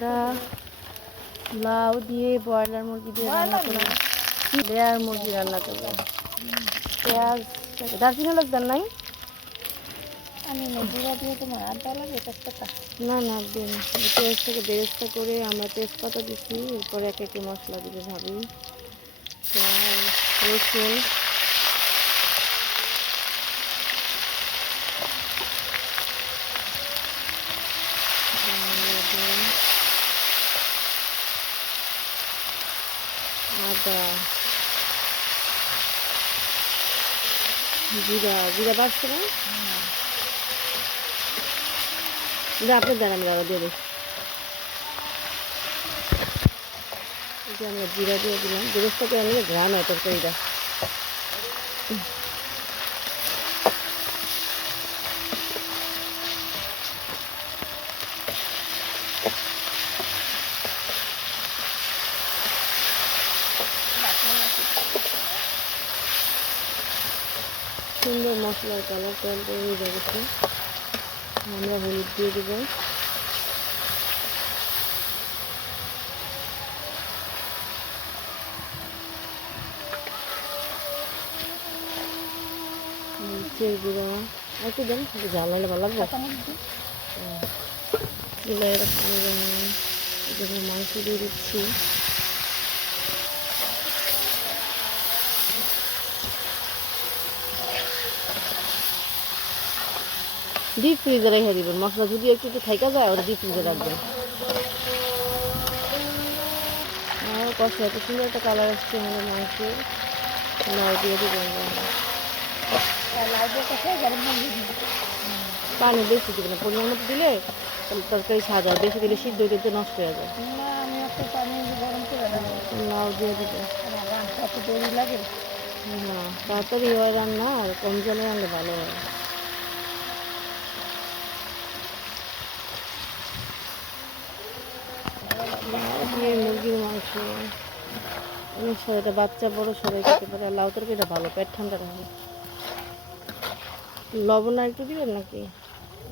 আমরা লাউ দিয়ে ব্রয়লার মুরগি দিয়ে রান্না করবো, লেয়ার মুরগি রান্না করবো। পেঁয়াজ দারচিনি লাগবেন নাই? আমি জিরা দিয়ে তোমার আদা লাগে তেজপাতা? না না একদিন পেঁয়াজটাকে বেরেস্তা করে আমরা তেজপাতা দিচ্ছি, এরপরে এক একে মশলা দিতে ভাবি। রসুন, আদা, জিরা। জিরা বাড়ছে না? আপনি দেন, আমরা আরো দিয়ে দিই। আমরা জিরা দিয়ে দিলাম, বেরেস্তা করে আনলে ঘ্রাণ হয় তরকারিটা। সুন্দর মশলার কালার তেলটা হয়ে গেছে, আমরা হলুদ দিয়ে দেবো। মরিচের গুঁড়া একটু দেন, ঝাল হলে ভালো লাগবে। মাংস দিয়ে দিচ্ছি। ডিপ ফ্রিজে রেখে দিবেন, মশলা যদি একটু একটু থাইকা যায় ওটা ডিপ ফ্রিজে রাখবেন। কষা এত সুন্দর একটা কালার আসছে আমাদের মাংসের। লাউ দিয়ে দিবেন, পানি বেশি দিবেন, পরিমাণ মতো দিলে তরকারি স্বাদ হয়, বেশি দিলে সিদ্ধ হইতে নষ্ট হয়ে যায়। লাউ দিয়ে দিবেন। না তাড়াতাড়ি হয় রান্না, আর কম জলে রান্না ভালো হয়। দিয়ে মুরগির মাংস অনেক সবাই, বাচ্চা বড় সবাই খেতে পারে। লাউ তরকারিটা ভালো, পেট ঠান্ডা রাখে। লবণ আর একটু দিবেন নাকি?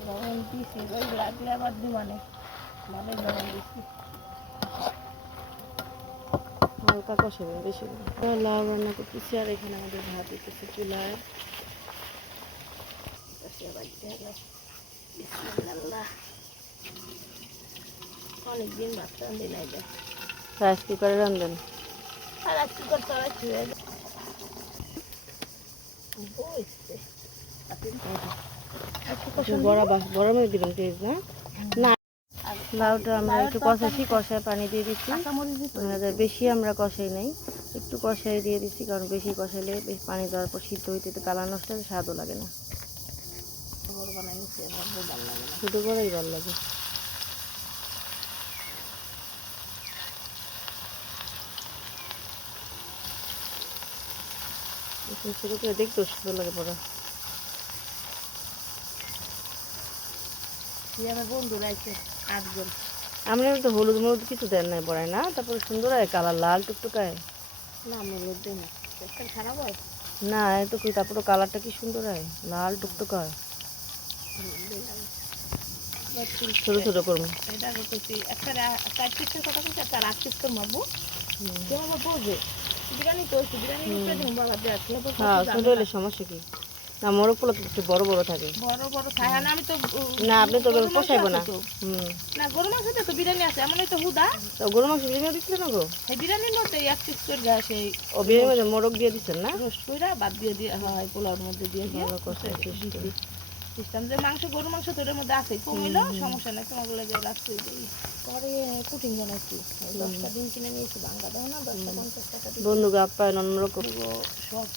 লবণ দিছি, ওই লাগলে আবার দি মানে ভালোই লবণ দিছি। হালকা কষাবে, বেশি লাউ রান্না করতেছি, আর এখানে আমাদের ভাত দিতেছি চুলায়। অনেকদিন ভাত রান্ধি নাই, রাইস কুকারে রান্ধবেন? আর রাইস কুকার চালাচ্ছি। বড় মেয়ে দিবেন প্লিজ। না না, লাউটা আমরা একটু কষাইছি, কষায় পানি দিয়ে দিচ্ছি। বেশি আমরা কষাই নাই, একটু কষাই দিয়ে দিচ্ছি, কারণ বেশি কষাইলে বেশি পানি দেওয়ার পর সিদ্ধ হইতে কালার নষ্ট হবে, স্বাদও লাগে না। ছোটো করেই ভালো লাগে। ছোটো করে দেখতেও সুন্দর লাগে পরে। আমার বন্ধুরা আছে 8 জন। আমরা তো হলুদ মলুদ কিছু দেন নাই পড়ায় না, তারপরে সুন্দর হয় কালার, লাল টুকটুকায়। না হলুদ দেয় না, খারাপ হয় না এত কি, তারপরে কালারটা কি সুন্দর হয়, লাল টুকটুকায়। ছোট ছোট করবো, এটা করতেছি একটা 4 পিসের কথা বলছি, একটা 8 পিস করবো। বাবু কেমন বলবে বিরিয়ানি তো বিরিয়ানি করতে দিন বাবা দেখলে তো। হ্যাঁ ছোট হলে সমস্যা কি? না মোরগ পোলা তো একটু বড় বড় থাকে। বড় বড় খায় না, আমি তো না আপনি তো পোষাইবো না। না গরু মাংসতে তো বিরিয়ানি আছে, এমনই তো হুদা। তো গরু মাংস বিরিয়ানি দিচ্ছিল না গো? এই বিরিয়ানির মধ্যে 1 পিস করে দেয়, সেই ও বিরিয়ানির মধ্যে মোরগ দিয়ে দিচ্ছেন না? রোস্ট কইরা বাদ দিয়ে দিয়ে হয় পোলাওর মধ্যে দিয়ে দিয়ে ভালো করছে সিস্টেম। যে মাংস গরু মাংস তো এর মধ্যে আছে, কমিলো সমস্যা নেই, তোমার বলে যে রাখতে দিই। পরে কুটিং বানাইছি, 10টা ডিম কিনে নিয়েছি, ভাঙা দাও না 10টা 50 টাকা দিয়ে। বন্ধুকে আপ্যায়ন অন্যরকম। সব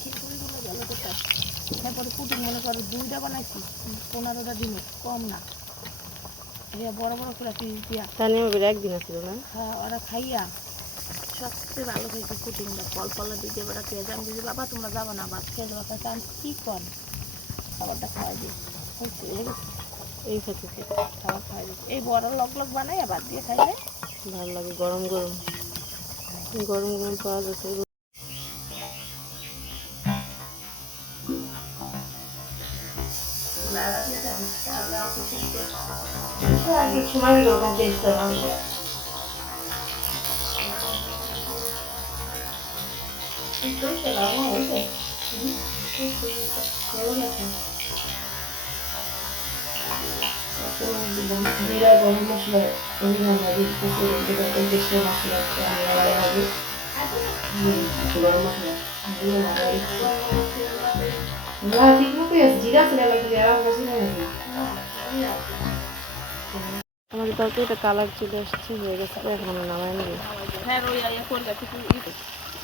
খিচুড়িগুলো ভালো করতে। তারপরে কুটিং মনে করো 2টা বানাইছি, 15টা ডিম, কম না। বড় বড় করে পিস দিয়া তানিয়া বের একদিন আসছিল না? হ্যাঁ, ওরা খাইয়া সবচেয়ে ভালো খাইছি কুটিংটা। ফল ফলা দিতে বেড়া খেয়ে যান, দিদি বাবা তোমরা যাবো না, ভাত খেয়ে যাবো। কাছে আমি কী কর খাবারটা খাওয়াই দিই, এই খাচ্ছি খাবার খাওয়াই দিচ্ছি। এই বড় লক লক বানাইয়া ভাত দিয়ে খাইলে ভালো লাগে, গরম গরম গরম গরম পাওয়া যাচ্ছে। সময় হয়ে গেল টেস্ট হবে। জিরা গরম মশলা হবে গরম মশলা আমাদের তরকারিটা কালার চলে আসছে, হয়ে গেছে, এখন আমরা নামাই নেব। হ্যাঁ ওই ইয়া করবে কিছু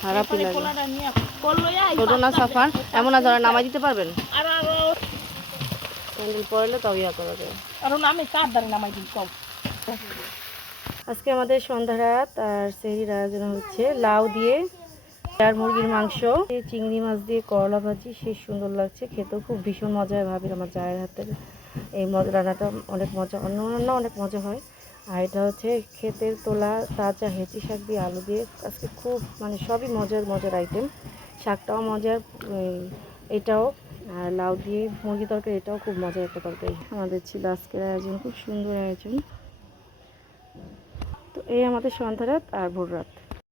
খারাপই লাগে পোলাটা নিয়ে করলো ছোট না সাফান, এমন না ধরে নামাই দিতে পারবেন, আর ক্যান্ডেল পড়লে তাও ইয়া করা যায়। আর আমি কার দ্বারা নামাই দিই সব। আজকে আমাদের সন্ধ্যা রাত আর সেহরির আয়োজন হচ্ছে লাউ দিয়ে আর মুরগির মাংস, চিংড়ি মাছ দিয়ে করলা ভাজি। সে সুন্দর লাগছে, খেতেও খুব ভীষণ মজা হয়। ভাবির আমার জায়ের হাতের এই রান্নাটা অনেক মজা, অন্য রান্না অনেক মজা হয়। আর এটা হচ্ছে ক্ষেতের তোলা তাজা হেঁচি শাক দিয়ে আলু দিয়ে, আজকে খুব মানে সবই মজার মজার আইটেম। শাকটাও মজার, এটাও, আর লাউ দিয়ে মুরগি তরকারি, এটাও খুব মজার একটা তরকারি। আমাদের ছিল আজকের আয়োজন, খুব সুন্দর আয়োজন। তো এই আমাদের সন্ধ্যা রাত আর ভোর রাত।